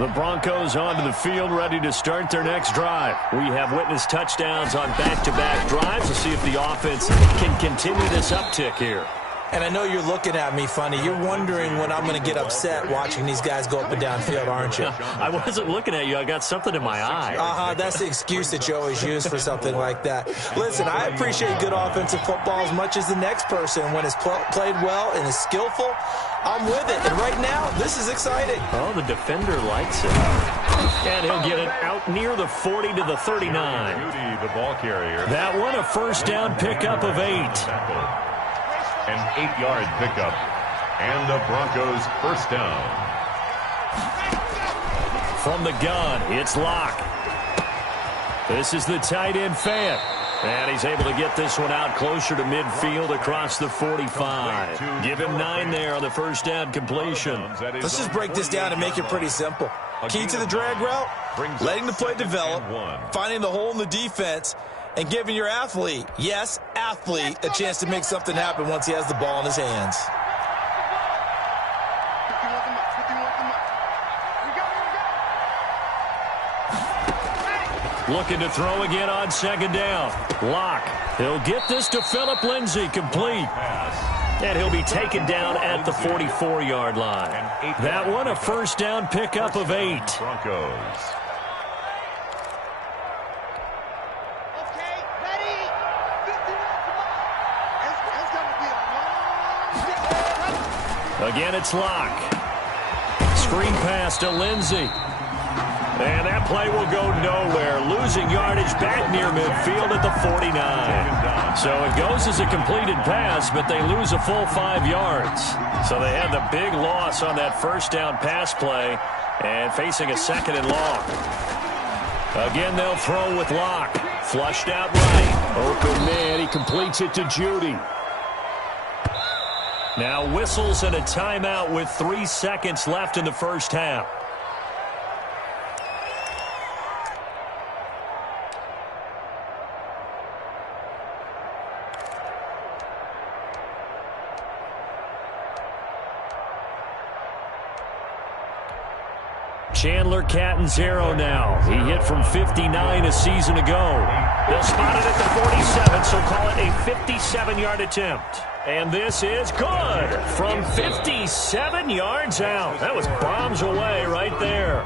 The Broncos onto the field, ready to start their next drive. We have witnessed touchdowns on back-to-back drives. We'll see if the offense can continue this uptick here. And I know you're looking at me funny. You're wondering when I'm going to get upset watching these guys go up and down field, aren't you? I wasn't looking at you. I got something in my eye. That's the excuse that you always use for something like that. Listen, I appreciate good offensive football as much as the next person. When it's played well and is skillful, I'm with it. And right now, this is exciting. Oh, the defender likes it. And he'll get it out near the 40 to the 39. Judy, the ball carrier. That one, a first down pickup of 8. An 8-yard pickup. And the Broncos first down. From the gun, it's Locke. This is the tight end Fant. And he's able to get this one out closer to midfield across the 45. Give him 9 there on the first down completion. Let's just break this down and make it pretty simple. Key to the drag route, letting the play develop, finding the hole in the defense, and giving your athlete, yes, athlete, a chance to make something happen once he has the ball in his hands. Looking to throw again on second down. Locke. He'll get this to Phillip Lindsay, complete. And he'll be taken down at the 44-yard line. That one, a first down pickup of 8. Broncos. Again, it's Locke. Screen pass to Lindsay. And that play will go nowhere. Losing yardage back near midfield at the 49. So it goes as a completed pass, but they lose a full 5 yards. So they had the big loss on that first down pass play and facing a second and long. Again, they'll throw with Locke. Flushed out right. Open man. He completes it to Judy. Now whistles and a timeout with 3 seconds left in the first half. Chandler Catanzaro now. He hit from 59 a season ago. They'll spot it at the 47, so call it a 57-yard attempt. And this is good from 57 yards out. That was bombs away right there.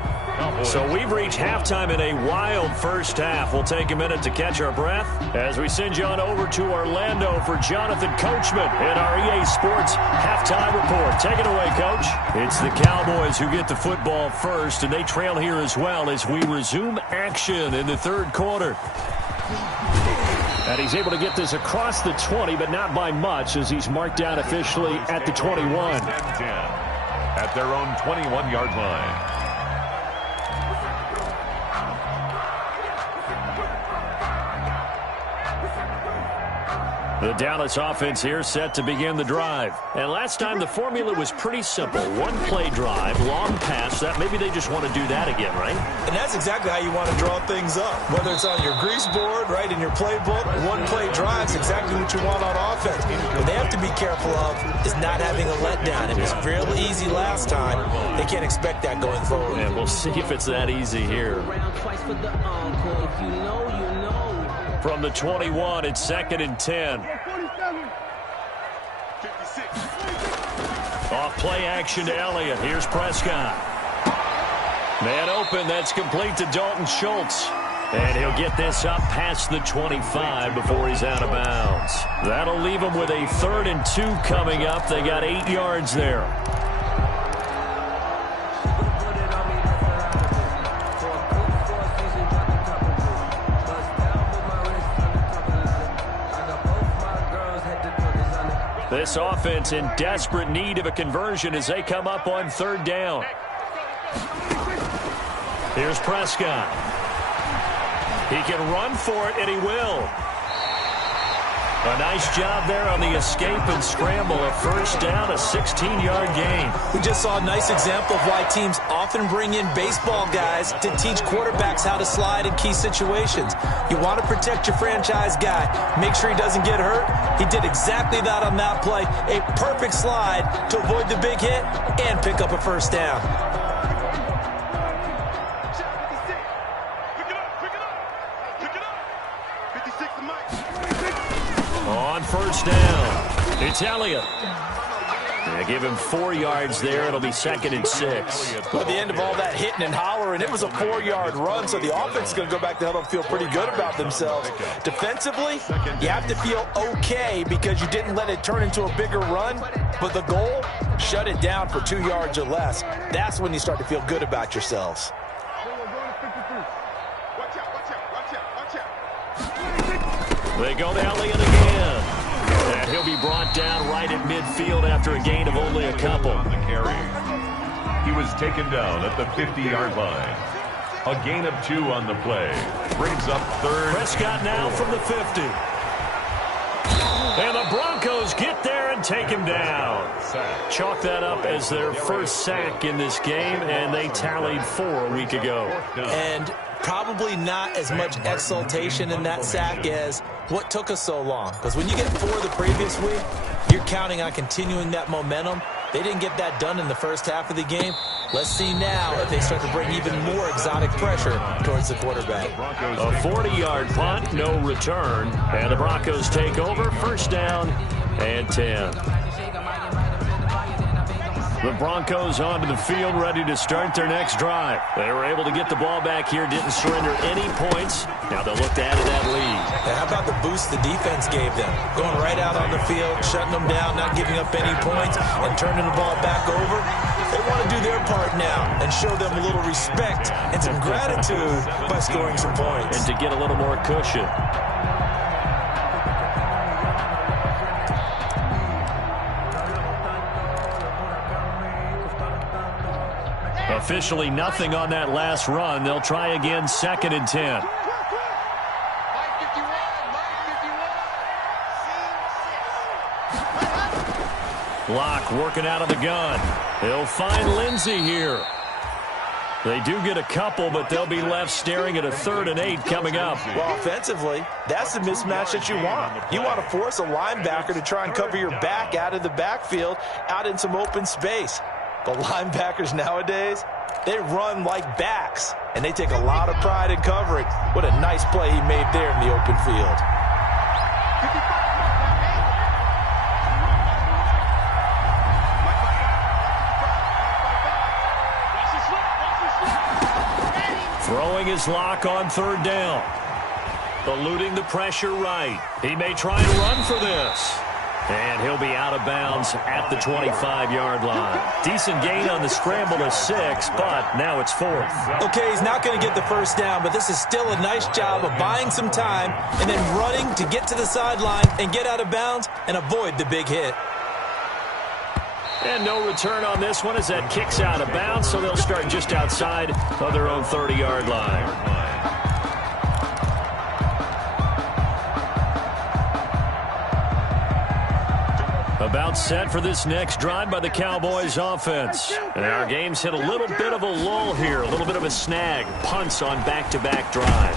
So we've reached halftime in a wild first half. We'll take a minute to catch our breath as we send you on over to Orlando for Jonathan Coachman in our EA Sports halftime report. Take it away, Coach. It's the Cowboys who get the football first, and they trail here as well as we resume action in the third quarter. And he's able to get this across the 20, but not by much as he's marked down officially at the 21. 10-10 at their own 21-yard line. The Dallas offense here set to begin the drive. And last time the formula was pretty simple. One play drive, long pass. That maybe they just want to do that again, right? And that's exactly how you want to draw things up. Whether it's on your grease board, right, in your playbook, one play drive's exactly what you want on offense. What they have to be careful of is not having a letdown. It was real easy last time. They can't expect that going forward. And we'll see if it's that easy here. From the 21, it's 2nd and 10. Off play action to Elliott. Here's Prescott. Man open. That's complete to Dalton Schultz. And he'll get this up past the 25 before he's out of bounds. That'll leave him with a 3rd and 2 coming up. They got 8 yards there. This offense in desperate need of a conversion as they come up on 3rd down. Here's Prescott. He can run for it, and he will. A nice job there on the escape and scramble. A first down, a 16-yard gain. We just saw a nice example of why teams often bring in baseball guys to teach quarterbacks how to slide in key situations. You want to protect your franchise guy. Make sure he doesn't get hurt. He did exactly that on that play. A perfect slide to avoid the big hit and pick up a first down. On first down, it's Elliott. Give him 4 yards there. It'll be 2nd and 6. Well, at the end of all that hitting and hollering, it was a 4-yard run, so the offense is going to go back to huddle and feel pretty good about themselves. Defensively, you have to feel okay because you didn't let it turn into a bigger run, but the goal, shut it down for 2 yards or less. That's when you start to feel good about yourselves. They go to Elliott again. And he'll be brought down right at midfield after a gain of only a couple. He was taken down at the 50-yard line. A gain of 2 on the play. Brings up 3rd. Prescott now from the 50. And the Broncos get there and take him down. Chalk that up as their first sack in this game, and they tallied 4 a week ago. And probably not as much exultation in that sack as what took us so long. Because when you get 4 the previous week, you're counting on continuing that momentum. They didn't get that done in the first half of the game. Let's see now if they start to bring even more exotic pressure towards the quarterback. A 40-yard punt, no return. And the Broncos take over, 1st down and 10. The Broncos onto the field, ready to start their next drive. They were able to get the ball back here, didn't surrender any points. Now they'll look to add to that lead. Now, how about the boost the defense gave them? Going right out on the field, shutting them down, not giving up any points, and turning the ball back over. They want to do their part now and show them a little respect and some gratitude by scoring some points. And to get a little more cushion. Officially nothing on that last run. They'll try again, 2nd and 10. Locke working out of the gun. He'll find Lindsey here. They do get a couple, but they'll be left staring at a 3rd and 8 coming up. Well, offensively, that's the mismatch that you want. You want to force a linebacker to try and cover your back out of the backfield, out in some open space. The linebackers nowadays, they run like backs, and they take a lot of pride in covering. What a nice play he made there in the open field. Throwing his Lock on 3rd down. Eluding the pressure right. He may try and run for this. And he'll be out of bounds at the 25-yard line. Decent gain on the scramble to 6, but now it's 4th. Okay, he's not going to get the 1st down, but this is still a nice job of buying some time and then running to get to the sideline and get out of bounds and avoid the big hit. And no return on this one as that kicks out of bounds, so they'll start just outside of their own 30-yard line. About set for this next drive by the Cowboys offense. And our game's hit a little bit of a lull here, a little bit of a snag. Punts on back-to-back drives.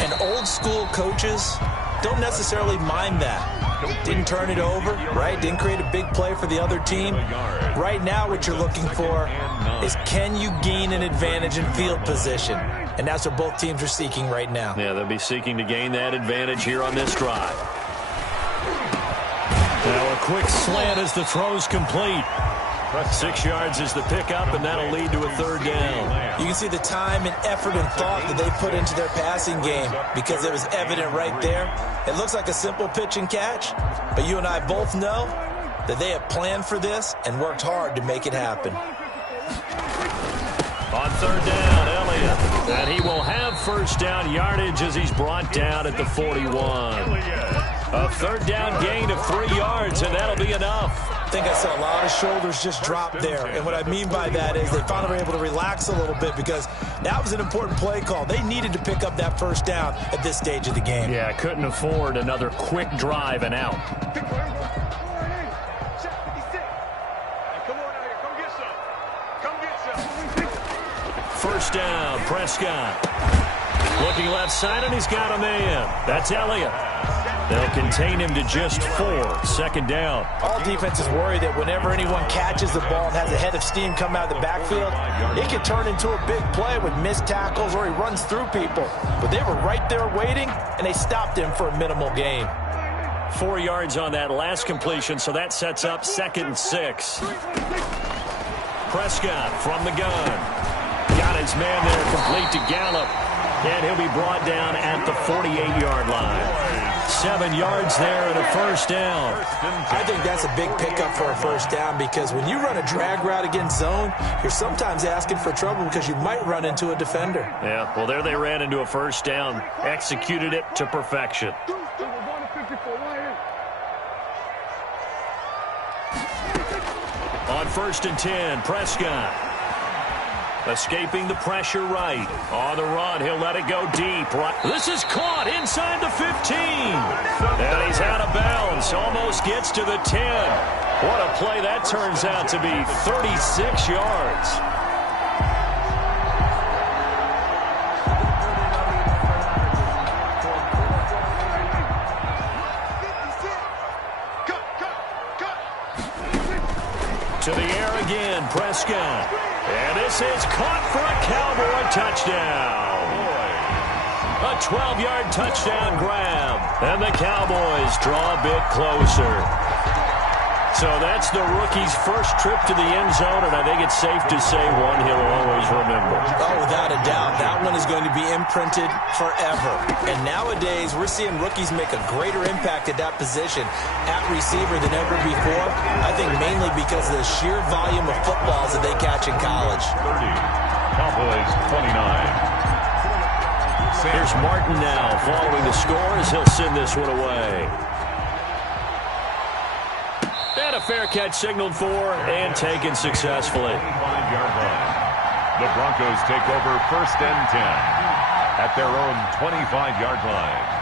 And old-school coaches don't necessarily mind that. Didn't turn it over, right? Didn't create a big play for the other team. Right now what you're looking for is can you gain an advantage in field position? And that's what both teams are seeking right now. Yeah, they'll be seeking to gain that advantage here on this drive. Now a quick slant as the throw's complete. 6 yards is the pickup, and that'll lead to a 3rd down. You can see the time and effort and thought that they put into their passing game because it was evident right there. It looks like a simple pitch and catch, but you and I both know that they have planned for this and worked hard to make it happen. On 3rd down, Elliott. And he will have 1st down yardage as he's brought down at the 41. A 3rd down gain of 3 yards, and that'll be enough. I think I saw a lot of shoulders just drop there. And what I mean by that is they finally were able to relax a little bit because that was an important play call. They needed to pick up that 1st down at this stage of the game. Yeah, couldn't afford another quick drive and out. First down, Prescott. Looking left side, and he's got a man. That's Elliott. They'll contain him to just 4. Second down. All defenses worry that whenever anyone catches the ball and has a head of steam come out of the backfield, it can turn into a big play with missed tackles or he runs through people. But they were right there waiting, and they stopped him for a minimal gain. 4 yards on that last completion, so that sets up 2nd and 6. Prescott from the gun. Got his man there, complete to Gallup. And he'll be brought down at the 48-yard line. 7 yards there and a first down. I think that's a big pickup for a first down because when you run a drag route against zone, you're sometimes asking for trouble because you might run into a defender. Yeah, well, there they ran into a first down. Executed it to perfection. On 1st and 10, Prescott. Escaping the pressure right. On the run, he'll let it go deep. Right. This is caught inside the 15. And he's out of bounds. Almost gets to the 10. What a play that turns out to be. 36 yards. To the air again, Prescott. And this is caught for a Cowboy touchdown. A 12-yard touchdown grab. And the Cowboys draw a bit closer. So that's the rookie's first trip to the end zone, and I think it's safe to say one he'll always remember. Oh, without a doubt. That one is going to be imprinted forever. And nowadays, we're seeing rookies make a greater impact at that position at receiver than ever before. I think mainly because of the sheer volume of footballs that they catch in college. 30. Cowboys 29. Here's Martin now following the score as he'll send this one away. And a fair catch signaled for and taken successfully. 25-yard line. The Broncos take over 1st and 10 at their own 25-yard line.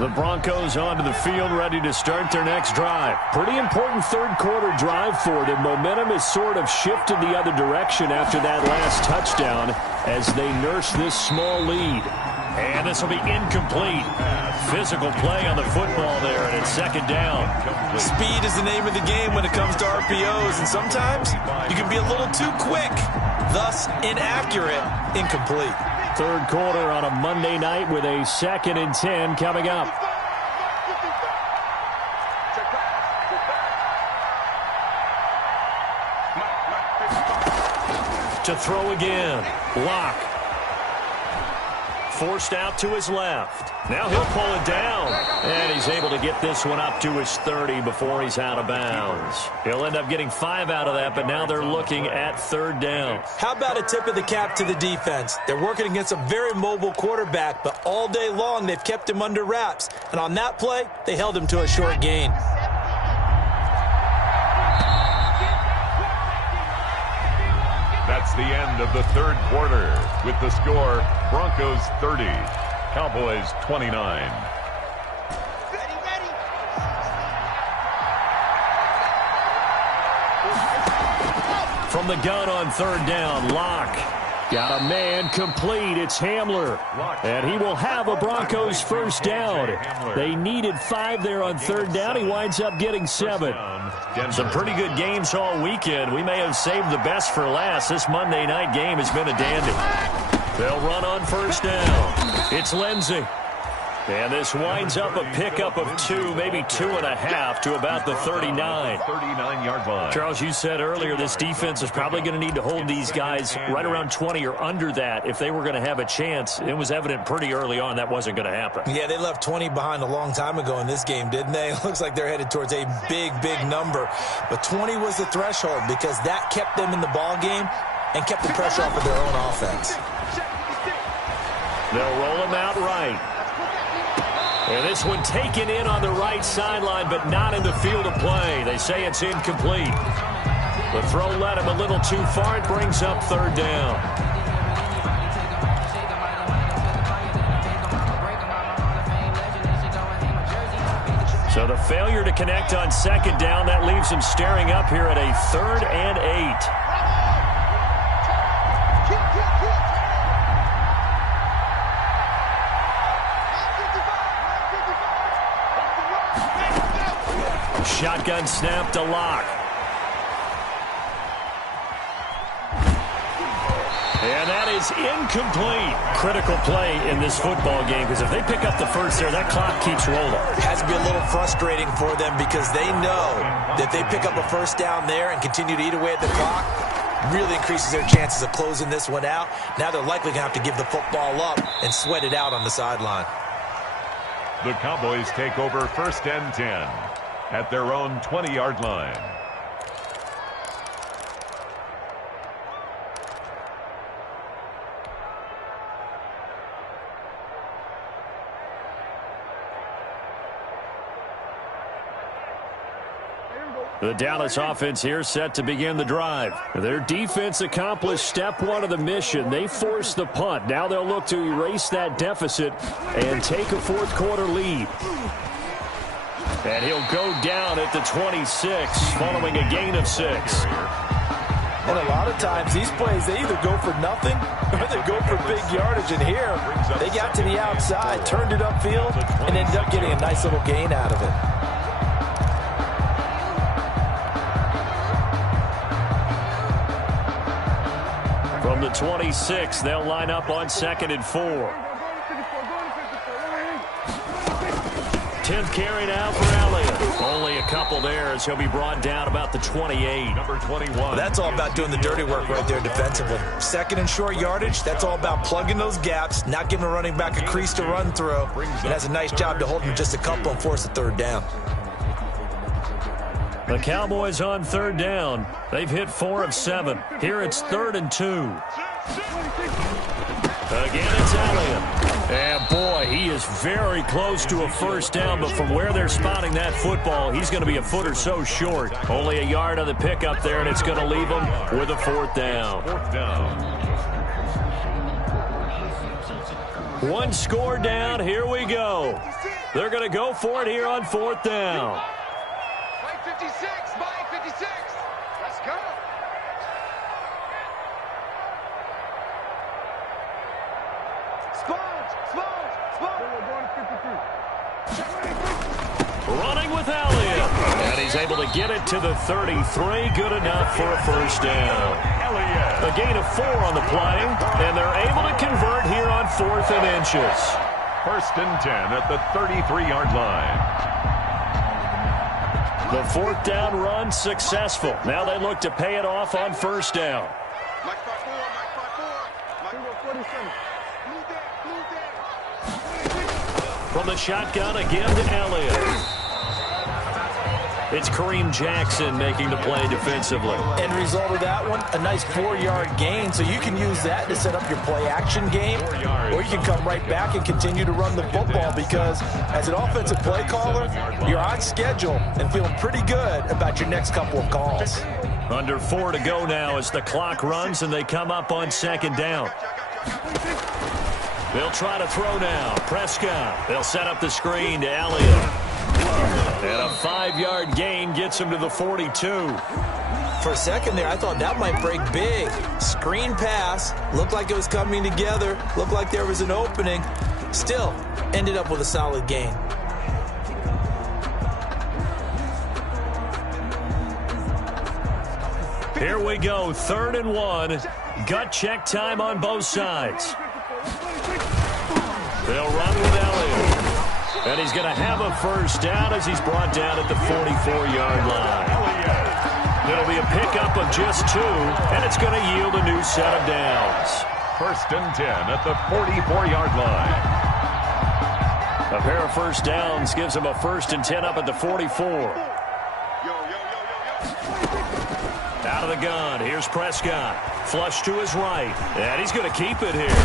The Broncos onto the field, ready to start their next drive. Pretty important third quarter drive for them. Momentum has sort of shifted the other direction after that last touchdown as they nurse this small lead. And this will be incomplete. Physical play on the football there, and it's 2nd down. Speed is the name of the game when it comes to RPOs, and sometimes you can be a little too quick, thus inaccurate, incomplete. Third quarter on a Monday night with a 2nd and 10 coming up. To throw again. Lock. Forced out to his left. Now he'll pull it down. And he's able to get this one up to his 30 before he's out of bounds. He'll end up getting 5 out of that, but now they're looking at 3rd down. How about a tip of the cap to the defense? They're working against a very mobile quarterback, but all day long they've kept him under wraps. And on that play, they held him to a short gain. That's the end of the third quarter with the score Broncos 30, Cowboys 29. From the gun on 3rd down, Locke. Got a man complete. It's Hamler. And he will have a Broncos first down. They needed 5 there on 3rd down. He winds up getting 7. Some pretty good games all weekend. We may have saved the best for last. This Monday night game has been a dandy. They'll run on 1st down. It's Lindsey. And this winds up a pickup of 2, maybe 2.5 to about the 39. 39-yard line. Charles, you said earlier this defense is probably going to need to hold these guys right around 20 or under that if they were going to have a chance. It was evident pretty early on that wasn't going to happen. Yeah, they left 20 behind a long time ago in this game, didn't they? It looks like they're headed towards a big, big number. But 20 was the threshold because that kept them in the ball game and kept the pressure off of their own offense. They'll roll him out right. And this one taken in on the right sideline, but not in the field of play. They say it's incomplete. The throw led him a little too far. It brings up 3rd down. So the failure to connect on second down, that leaves him staring up here at a 3rd and 8. Shotgun snap to Locke. And that is incomplete. Critical play in this football game, because if they pick up the first there, that clock keeps rolling. It has to be a little frustrating for them because they know that they pick up a first down there and continue to eat away at the clock, really increases their chances of closing this one out. Now they're likely going to have to give the football up and sweat it out on the sideline. The Cowboys take over 1st and 10 at their own 20-yard line. The Dallas offense here set to begin the drive. Their defense accomplished step 1 of the mission. They forced the punt. Now they'll look to erase that deficit and take a 4th quarter lead. And he'll go down at the 26 following a gain of 6. And a lot of times these plays, they either go for nothing or they go for big yardage. And here, they got to the outside, turned it upfield, and ended up getting a nice little gain out of it. From the 26, they'll line up on 2nd and 4. 10th carry now for Elliott. Only a couple there as he'll be brought down about the 28. Number 21. Well, that's all about doing the dirty work right there defensively. 2nd and short yardage, that's all about plugging those gaps, not giving a running back a crease to run through. It has a nice job to hold him just a couple and force a 3rd down. The Cowboys on 3rd down. They've hit 4 of 7. Here it's 3rd and 2. Again, it's Elliott. And boy, he is very close to a first down, but from where they're spotting that football, he's going to be a foot or so short. Only a yard on the pickup there, and it's going to leave him with a 4th down. 4th down. 1 score down. Here we go. They're going to go for it here on 4th down. Mike 56, Mike 56. Let's go. Running with Elliott. And he's able to get it to the 33. Good enough for a first down. A gain of 4 on the play, and they're able to convert here on 4th and inches. 1st and 10 at the 33-yard line. The 4th down run successful. Now they look to pay it off on first down. Mike 54, Mike 54. Mike 47. From the shotgun again to Elliott. It's Kareem Jackson making the play defensively. End result of that one, a nice 4-yard gain. So you can use that to set up your play-action game, or you can come right back and continue to run the football because as an offensive play caller, you're on schedule and feeling pretty good about your next couple of calls. Under 4 to go now as the clock runs and they come up on 2nd down. They'll try to throw now. Prescott. They'll set up the screen to Elliott. And a 5-yard gain gets him to the 42. For a second there, I thought that might break big. Screen pass. Looked like it was coming together. Looked like there was an opening. Still, ended up with a solid gain. Here we go. 3rd and 1. Gut check time on both sides. They'll run with Elliott. And he's going to have a first down as he's brought down at the 44-yard line. It'll be a pickup of just 2, and it's going to yield a new set of downs. 1st and 10 at the 44-yard line. A pair of first downs gives him a 1st and 10 up at the 44. Out of the gun, here's Prescott. Flush to his right, and he's going to keep it here.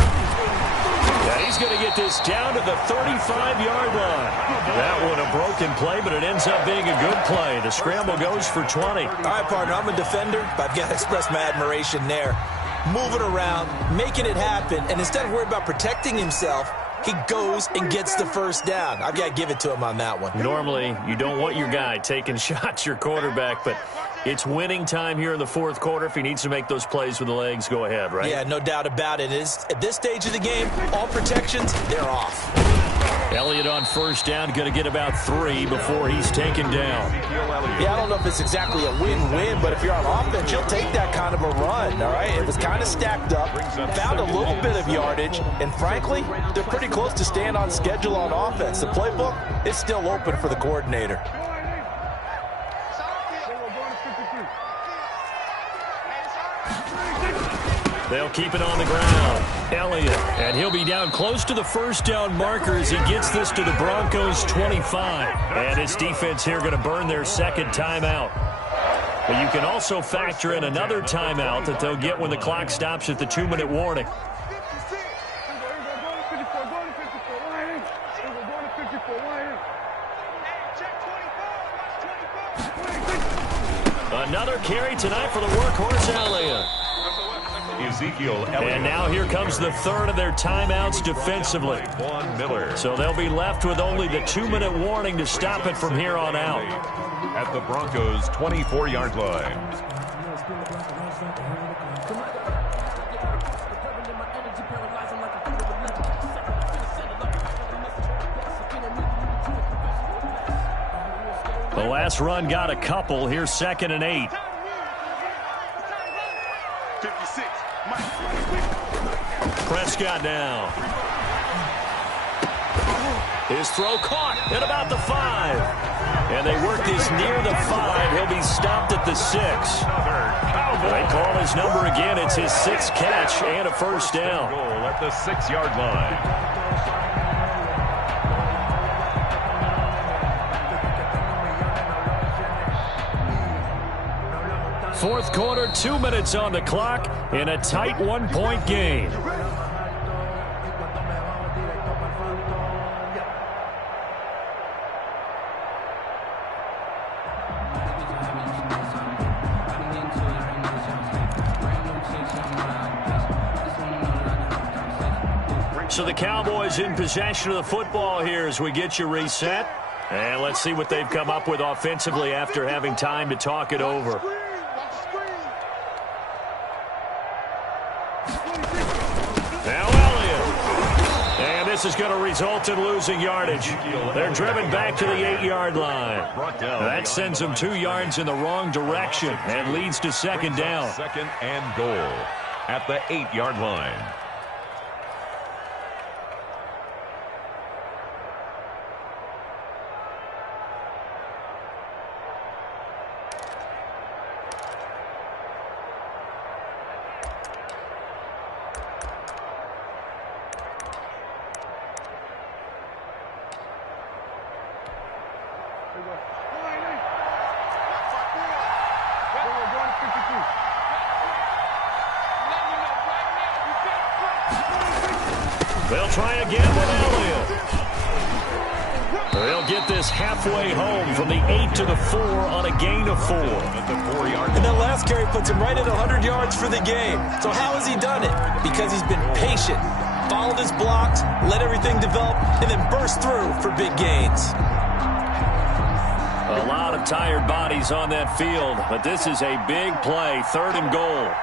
And he's going to get this down to the 35-yard line. That one a broken play, but it ends up being a good play. The scramble goes for 20. All right, partner, I'm a defender, but I've got to express my admiration there. Moving around, making it happen, and instead of worrying about protecting himself, he goes and gets the first down. I've got to give it to him on that one. Normally, you don't want your guy taking shots, your quarterback, but it's winning time here in the fourth quarter. If he needs to make those plays with the legs, go ahead, right? Yeah, no doubt about it. At this stage of the game, all protections, they're off. Elliott on first down, going to get about 3 before he's taken down. Yeah, I don't know if it's exactly a win-win, but if you're on offense, you'll take that kind of a run, all right? It was kind of stacked up, found a little bit of yardage, and frankly, they're pretty close to staying on schedule on offense. The playbook is still open for the coordinator. They'll keep it on the ground. Elliott, and he'll be down close to the first down marker as he gets this to the Broncos' 25. And his defense here going to burn their second timeout. But you can also factor in another timeout that they'll get when the clock stops at the 2-minute warning. Another carry tonight for the workhorse Elliott. Ezekiel Elliott. And now here comes the third of their timeouts defensively. Von Miller. So they'll be left with only the 2-minute warning to stop it from here on out. At the Broncos' 24-yard line. The last run got a couple. Here's 2nd and 8. 56. Prescott now. His throw caught at about the 5. And they work this near the 5. He'll be stopped at the 6. They call his number again. It's his 6th catch and a first down. Goal at the 6-yard line. Fourth quarter, 2 minutes on the clock in a tight 1-point game. So the Cowboys in possession of the football here as we get you reset. And let's see what they've come up with offensively after having time to talk it over. Now Elliott. And this is going to result in losing yardage. They're driven back to the 8-yard line. That sends them 2 yards in the wrong direction and leads to 2nd down. 2nd and goal at the 8-yard line. They'll try again with Elliott. They'll get this halfway home from the 8 to the 4 on a gain of 4. And that last carry puts him right at 100 yards for the game. So how has he done it? Because he's been patient, followed his blocks, let everything develop, and then burst through for big gains. A lot of tired bodies on that field, but this is a big play, 3rd and goal.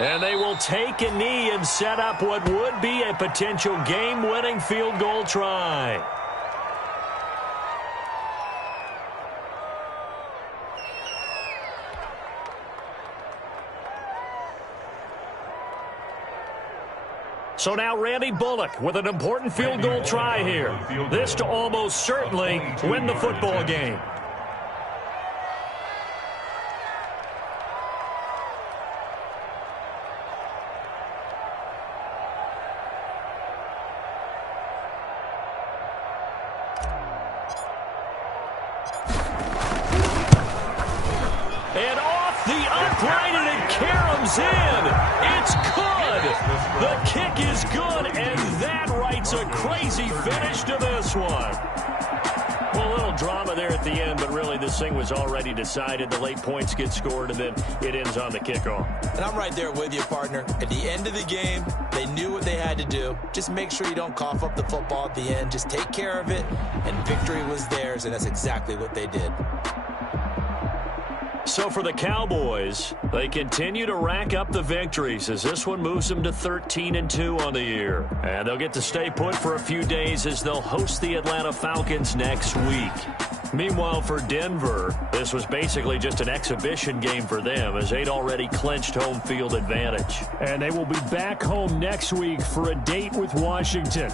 And they will take a knee and set up what would be a potential game-winning field goal try. So now Randy Bullock with an important field goal try here. This to almost certainly win the football game. And off the upright, and it caroms in. It's good. The kick is good, and that writes a crazy finish to this one. Well, a little drama there at at the end, but really this thing was already decided. The late points get scored, and then it ends on the kickoff. And I'm right there with you, partner. At the end of the game, they knew what they had to do. Just make sure you don't cough up the football at the end. Just take care of it, and victory was theirs, and that's exactly what they did. So for the Cowboys, they continue to rack up the victories as this one moves them to 13-2 on the year. And they'll get to stay put for a few days as they'll host the Atlanta Falcons next week. Meanwhile, for Denver, this was basically just an exhibition game for them as they'd already clinched home field advantage. And they will be back home next week for a date with Washington.